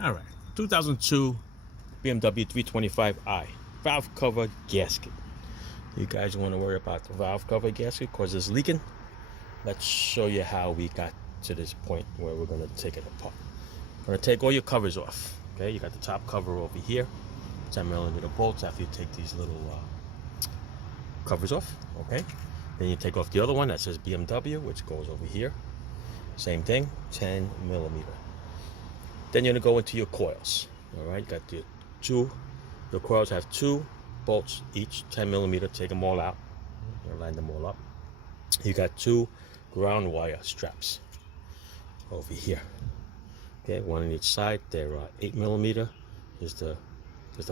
All right, 2002 BMW 325i valve cover gasket. You guys want to worry about the valve cover gasket because it's leaking? Let's show you how we got to this point where we're going to take it apart. We're going to take all your covers off. Okay, you got the top cover over here, 10mm bolts after you take these little covers off. Okay, then you take off the other one that says BMW, which goes over here. Same thing, 10mm. Then you're going to go into your coils. All right, got the coils have two bolts each, 10mm. Take them all out, line them all up. You got two ground wire straps over here. Okay, one on each side. They're 8mm is the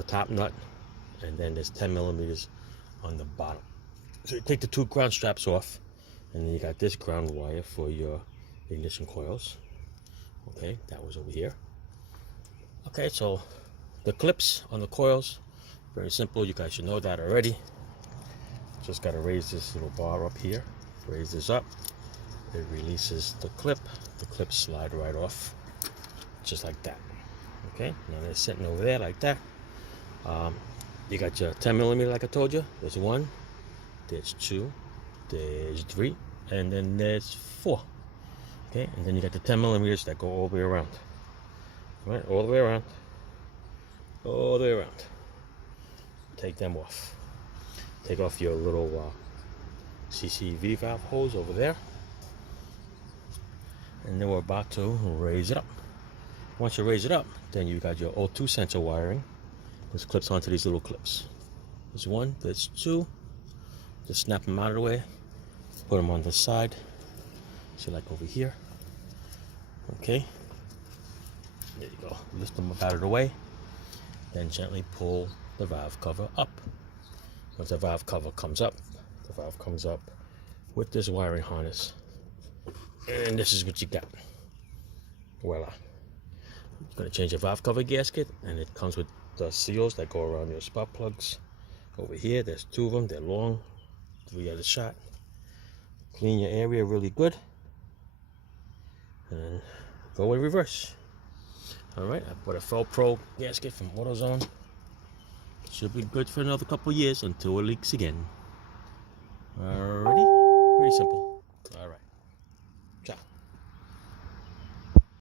top nut, and then there's 10mm on the bottom. So you take the two ground straps off, and then you got this ground wire for your ignition coils. Okay, that was over here. Okay, so the clips on the coils, very simple. You guys should know that already. Just got to raise this little bar up here. Raise this up. It releases the clip. The clips slide right off, just like that. Okay, now they're sitting over there like that. You got your 10mm, like I told you. There's one, there's two, there's three, and then there's four. Okay, and then you got the 10mm that go all the way around. All right, all the way around, all the way around. Take them off. Take off your little CCV valve hose over there, and then we're about to raise it up. Once you raise it up, then you got your O2 sensor wiring, which clips onto these little clips. There's one, there's two. Just snap them out of the way, put them on the side. See, like over here. Okay, there you go. Lift them up out of the way, then gently pull the valve cover up. Once the valve cover comes up, the valve comes up with this wiring harness, and this is what you got. Voila. You're going to change your valve cover gasket, and it comes with the seals that go around your spark plugs. Over here, there's two of them. They're long, 3 at a shot. Clean your area really good, and go in reverse. All right, I bought a Pro gasket from AutoZone. Should be good for another couple years until it leaks again. Alrighty, pretty simple.